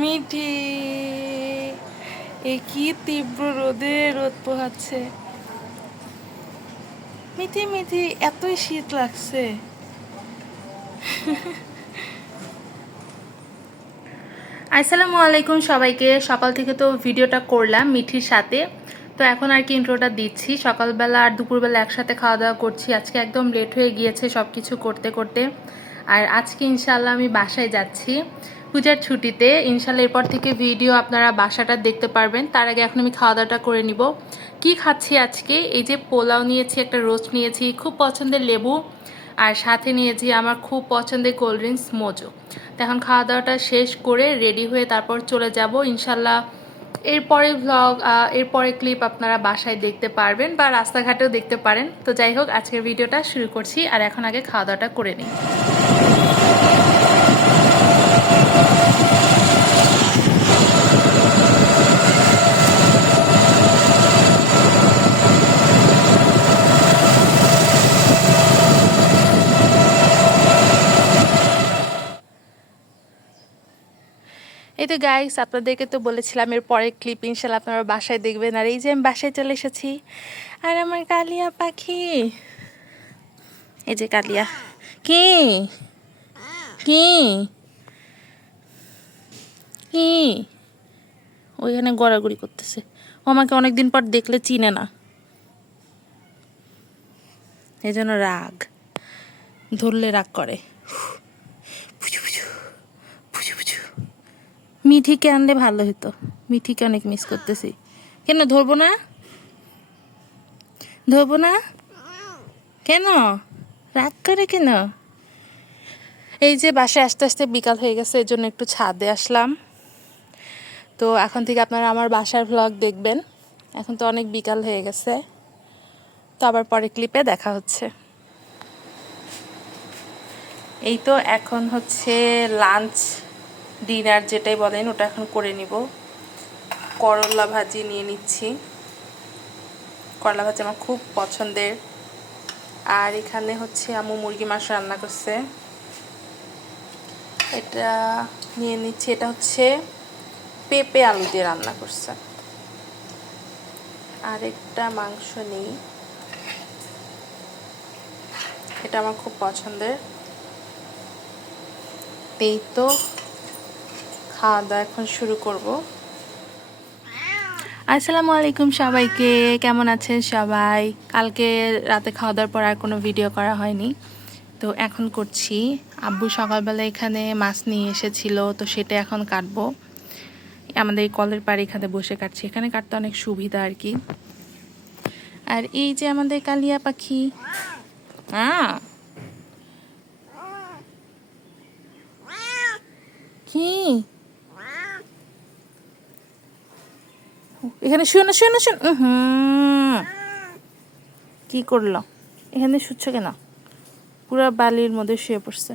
মিঠি। এ কি তীব্র রোদে রোদ পোহাচ্ছে। মিঠি মিঠি, এতই শীত লাগছে। আসসালামু আলাইকুম সবাইকে। সকাল থেকে তো ভিডিওটা করলাম মিঠির সাথে। তো এখন আর কি ইন্ট্রোটা দিচ্ছি। সকালবেলা আর দুপুরবেলা একসাথে খাওয়া দাওয়া করছি। আজকে একদম লেট হয়ে গিয়েছে সব কিছু করতে করতে। আর আজকে ইনশাল্লাহ আমি বাসায় যাচ্ছি। পূজার ছুটিতে। ইনশাল্লাহ এরপর থেকে ভিডিও আপনারা বাসাটা দেখতে পারবেন। তার আগে এখন আমি খাওয়া দাওয়াটা করে নিব। কি খাচ্ছি আজকে? এই যে পোলাও নিয়েছি, একটা রোস্ট নিয়েছি, খুব পছন্দের লেবু। আর সাথে নিয়েছি আমার খুব পছন্দের কোল্ড ড্রিঙ্কস মোজো তো এখন খাওয়া দাওয়াটা শেষ করে রেডি হয়ে তারপর চলে যাব। ইনশাল্লাহ এরপরে ভ্লগ এরপরে ক্লিপ আপনারা বাসায় দেখতে পারবেন বা রাস্তাঘাটেও দেখতে পারেন। তো যাই হোক, আজকের ভিডিওটা শুরু করছি। আর এখন আগে খাওয়া দাওয়াটা করে নিই। এই তো গাইস আপনাদেরকে তো বলেছিলাম এর পরের ক্লিপ ইনশাল্লাহ আপনারা বাসায় দেখবেন। আর এই যে আমি বাসায় চলে এসেছি। আর আমার কালিয়া পাখি। এই যে কালিয়া। কি? কি? কি? ওইখানে গড়াগড়ি করতেছে। ও আমাকে অনেকদিন পর দেখলে চিনে না। এই জন্য রাগ। ধরলে রাগ করে। মিঠিকে আনলে ভালো হতো। মিঠিকে অনেক মিস করতেছি। কেন, ধরবো না? ধরবো না? কেন? রাগ করে কেন? এই যে বাসায় আস্তে আস্তে বিকাল হয়ে গেছে এর জন্য একটু ছাদে আসলাম। তো এখন থেকে আপনারা আমার বাসার ভ্লগ দেখবেন। এখন তো অনেক বিকাল হয়ে গেছে। তো আবার পরে ক্লিপে দেখা হচ্ছে। এই তো এখন হচ্ছে লাঞ্চ ডিনার যেটাই বলেন, ওটা এখন করে নিব। করলা ভাজি নিয়ে নিচ্ছি। করলা ভাজি আমার খুব পছন্দের। আর এখানে হচ্ছে আমু মুরগি মাংস রান্না করছে। এটা নিয়ে নিচ্ছি, এটা হচ্ছে পেঁপে আলু দিয়ে রান্না করছে। আর একটা মাংস নেই। এটা আমার খুব পছন্দের। এই তো খাওয়া দাওয়া এখন শুরু করব। আসসালামু আলাইকুম সবাইকে, কেমন আছেন সবাই? কালকে রাতে খাওয়া দাওয়ার পর আর কোনো ভিডিও করা হয়নি। তো এখন করছি। আব্বু সকালবেলা এখানে মাছ নিয়ে এসেছিল, তো সেটা এখন কাটবো। আমাদের কলের পাড়ে এখানে বসে কাটছি। এখানে কাটতে অনেক সুবিধা আর কি। আর এই যে আমাদের কালিয়া পাখি। হ্যাঁ কি? এখানে শুয়ে না শুয়ে না, শুয়ে হুম কি করল? এখানে শুচ্ছ কেন? পুরো বালির মধ্যে শুয়ে পড়ছে।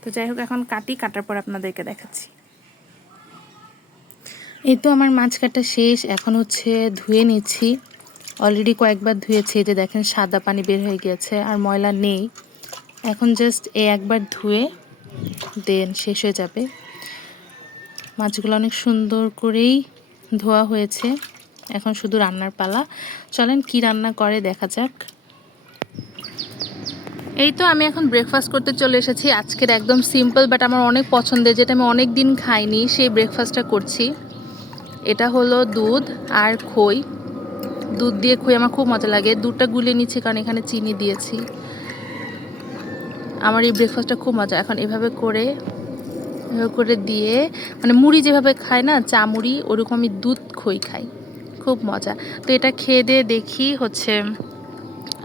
তো যাই হোক, এখন কাটি, কাটার পর আপনাদেরকে দেখাচ্ছি। এই তো আমার মাছ কাটা শেষ, এখন হচ্ছে ধুয়ে নিচ্ছি। অলরেডি কয়েকবার ধুয়েছি যে দেখেন, সাদা পানি বের হয়ে গিয়েছে, আর ময়লা নেই। এখন জাস্ট এ একবার ধুয়ে দেন, শেষ হয়ে যাবে। মাছগুলো অনেক সুন্দর করেই ধোয়া হয়েছে। এখন শুধু রান্নার পালা। চলেন কি রান্না করে দেখা যাক। এই তো আমি এখন ব্রেকফাস্ট করতে চলে এসেছি। আজকের একদম সিম্পল বাট আমার অনেক পছন্দের, যেটা আমি অনেক দিন খাইনি, সেই ব্রেকফাস্টটা করছি। এটা হলো দুধ আর খই। দুধ দিয়ে খই আমার খুব মজা লাগে। দুধটা গুলিয়ে নিচ্ছি কারণ এখানে চিনি দিয়েছি। আমার এই ব্রেকফাস্টটা খুব মজা। এখন এভাবে করে করে দিয়ে মানে মুড়ি যেভাবে খায় না, চা মুড়ি, ওরকম আমি দুধ খই খাই। খুব মজা। তো এটা খেয়ে দিয়ে দেখি হচ্ছে,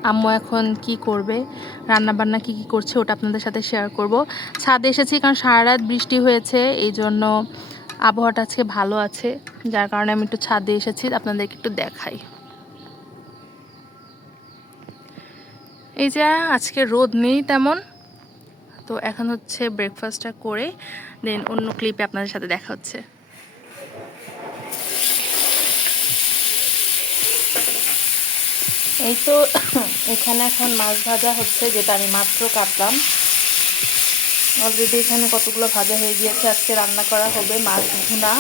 আম্মু এখন কি করবে রান্না বান্না কি কি করছে ওটা আপনাদের সাথে শেয়ার করব। ছাদে এসেছি কারণ সারা রাত বৃষ্টি হয়েছে এই জন্য আবহাওয়াটা আজকে ভালো আছে, যার কারণে আমি একটু ছাদে এসেছি, আপনাদেরকে একটু দেখাই। এই যে আজকে রোদ নেই তেমন তো এখন হচ্ছে ব্রেকফাস্টটা করে দেন অন্য ক্লিপে আপনাদের সাথে দেখা হচ্ছে। এই তো এখানে এখন মাছ ভাজা হচ্ছে, যেটা আমি মাত্র কাটলাম। অলরেডি এখানে কতগুলো ভাজা হয়ে গিয়েছে, আজকে রান্না করা হবে মাছ ভুনা।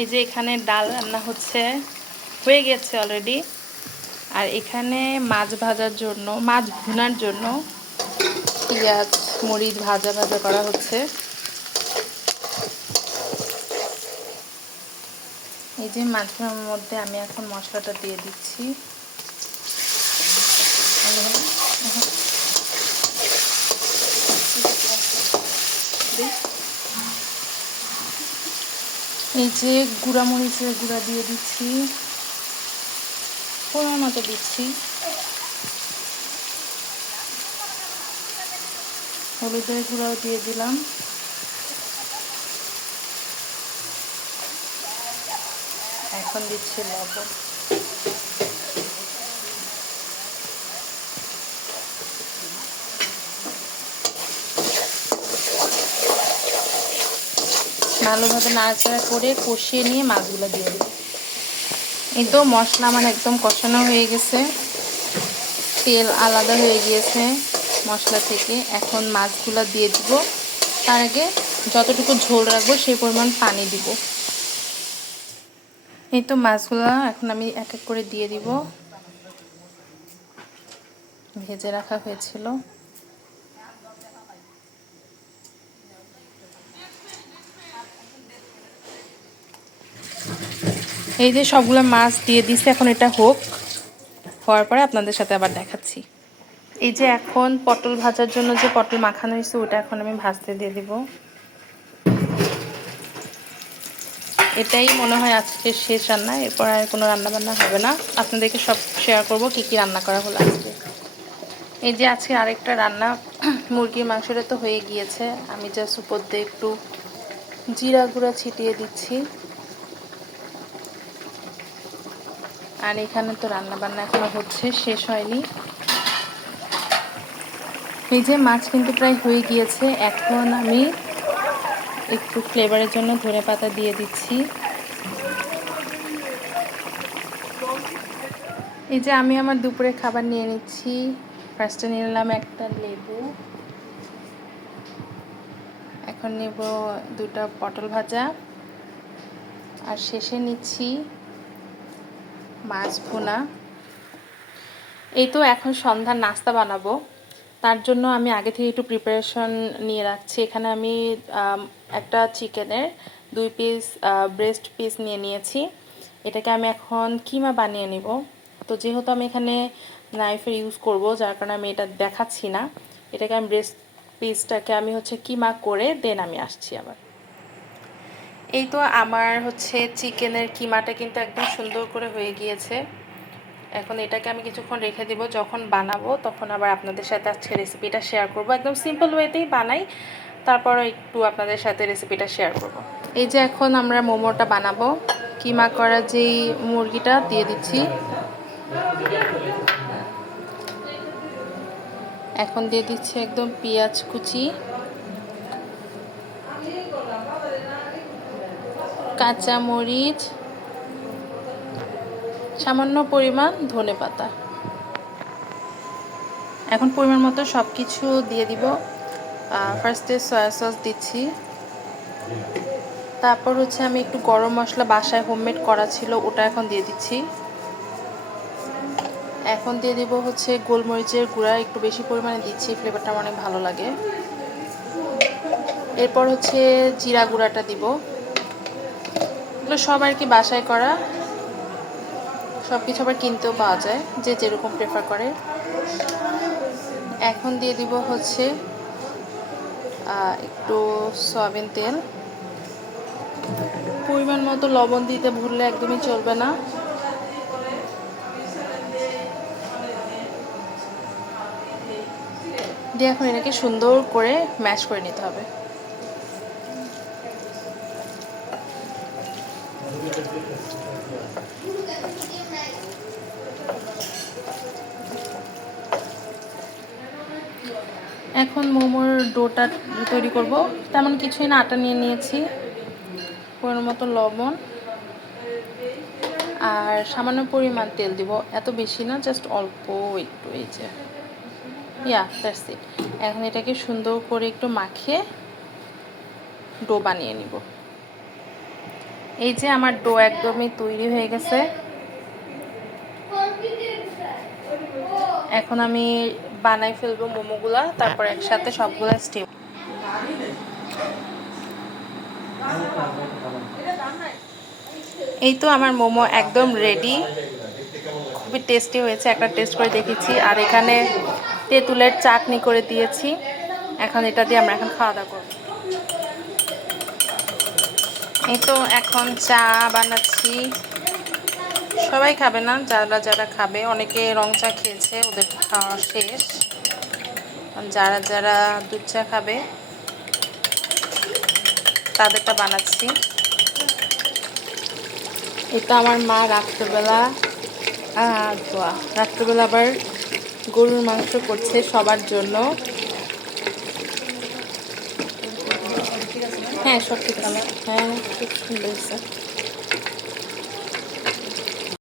এই যে এখানে ডাল রান্না হচ্ছে, হয়ে গেছে অলরেডি আর এখানে মাছ ভাজার জন্য, মাছ ভুনার জন্য পেঁয়াজ, মরিচ ভাজা ভাজা করা হচ্ছে। এই যে মাছের মধ্যে আমি এখন মশলাটা দিয়ে দিচ্ছি। এই যে গুঁড়া মরিচের গুঁড়া দিয়ে দিচ্ছি। পরিমাণ মতো দিচ্ছি। হলুদের গুঁড়াও দিয়ে দিলাম। এখন দিচ্ছি লবণ। ভালোভাবে নাড়াচাড়া করে কষিয়ে নিয়ে মাছগুলো দিয়ে দিই এই তো মশলা আমার একদম কষানো হয়ে গেছে। তেল আলাদা হয়ে গিয়েছে মশলা থেকে। এখন মাছগুলো দিয়ে দিব। তার আগে যতটুকু ঝোল রাখব সেই পরিমাণ পানি দিব। এই তো মাছগুলো এখন আমি এক এক করে দিয়ে দিব। ভেজে রাখা হয়েছিল। এই যে সবগুলো মাছ দিয়ে দিছে, এখন এটা হোক। হওয়ার পরে আপনাদের সাথে আবার দেখাচ্ছি। এই যে এখন পটল ভাজার জন্য যে পটল মাখানো হয়েছে, ওটা এখন আমি ভাজতে দিয়ে দিব। এটাই মনে হয় আজকে শেষ রান্না, এরপর আর কোনো রান্না বান্না হবে না। আপনাদেরকে সব শেয়ার করব কি কি রান্না করা হলো আজকে। এই যে আজকে আরেকটা রান্না, মুরগির মাংসটা তো হয়ে গিয়েছে। আমি জাস্ট উপর দিয়ে একটু জিরা গুঁড়া ছিটিয়ে দিচ্ছি। আর এখানে তো রান্না বান্না এখনও হচ্ছে, শেষ হয়নি। এই যে মাছ কিন্তু প্রায় হয়ে গিয়েছে, এখন আমি একটু ফ্লেভারের জন্য ধনে পাতা দিয়ে দিচ্ছি। এই যে আমি আমার দুপুরে খাবার নিয়ে নিচ্ছি। ফার্স্টে নিলাম একটা লেবু। এখন নেব দুটা পটল ভাজা। আর শেষে নিচ্ছি মাছ ভুনা। এই তো এখন সন্ধ্যার নাস্তা বানাবো। তার জন্য আমি আগে থেকে একটু প্রিপারেশন নিয়ে রাখছি। এখানে আমি একটা চিকেনের দুই পিস ব্রেস্ট পিস নিয়ে নিয়েছি। এটাকে আমি এখন কিমা বানিয়ে নিব। তো যেহেতু আমি এখানে নাইফের ইউজ করব, যার কারণে আমি এটা দেখাচ্ছি না, এটাকে আমি ব্রেস্ট পিসটাকে আমি হচ্ছে কিমা করে দেন আমি আসছি আবার। এই তো আমার হচ্ছে চিকেনের কিমাটা কিন্তু একদম সুন্দর করে হয়ে গিয়েছে। এখন এটাকে আমি কিছুক্ষণ রেখে দিব, যখন বানাবো তখন আবার আপনাদের সাথে আজকে রেসিপিটা শেয়ার করব। একদম সিম্পল ওয়েতেই বানাই তারপর একটু আপনাদের সাথে রেসিপিটা শেয়ার করব। এই যে এখন আমরা মোমোটা বানাবো। কিমা করা যেই মুরগিটা দিয়ে দিচ্ছি। এখন দিয়ে দিচ্ছি একদম পেঁয়াজ কুচি। কাঁচা মরিচ সামান্য পরিমাণ ধনে পাতা। এখন পরিমাণ মতো সব কিছু দিয়ে দিব। ফার্স্টে সয়া সস দিচ্ছি। তারপর হচ্ছে আমি একটু গরম মশলা বাসায় হোমমেড করা ছিল, ওটা এখন দিয়ে দিচ্ছি। এখন দিয়ে দিব হচ্ছে গোলমরিচের গুঁড়া, একটু বেশি পরিমাণে দিচ্ছি ফ্লেভারটা আমার অনেক ভালো লাগে। এরপর হচ্ছে জিরা গুঁড়াটা দিব। এগুলো সব আর কি বাসায় করা? সব কিছু আবার কিনতেও পাওয়া যায়, যে যেরকম প্রেফার করে। এখন দিয়ে দিব হচ্ছে একটু সয়াবিন তেল। পরিমাণ মতো লবণ দিতে ভুললে একদমই চলবে না। দিয়ে এখন এটাকে সুন্দর করে ম্যাশ করে নিতে হবে। এখন মোমোর ডোটা তৈরি করব। তেমন কিছুই না, আটা নিয়ে নিয়েছি, পরিমাণ মতো লবণ, আর সামান্য পরিমাণ তেল দিব। এত বেশি না জাস্ট অল্প একটু, এই যে। ইয়া দ্যাটস এখন এটাকে সুন্দর করে একটু মাখিয়ে ডো বানিয়ে নিব। এই যে আমার ডো একদমই তৈরি হয়ে গেছে। এখন আমি বানাই ফেলব মোমোগুলা, তারপর একসাথে সবগুলা স্টিম এই তো আমার মোমো একদম রেডি খুবই টেস্টি হয়েছে, একটা টেস্ট করে দেখেছি। আর এখানে তেঁতুলের চাটনি করে দিয়েছি। এখন এটা দিয়ে আমরা এখন খাওয়া দাওয়া করব। এই তো এখন চা বানাচ্ছি। সবাই খাবে না যারা যারা খাবে। অনেকে রং চা খেয়েছে ওদের খাওয়া শেষ। যারা যারা দুধ চা খাবে তাদেরটা বানাচ্ছি। এটা আমার মা রাত্রেবেলা বাহ, রাত্রেবেলা আবার গরুর মাংস করছে সবার জন্য। হ্যাঁ সব ঠিক হ্যাঁ খুব সুন্দর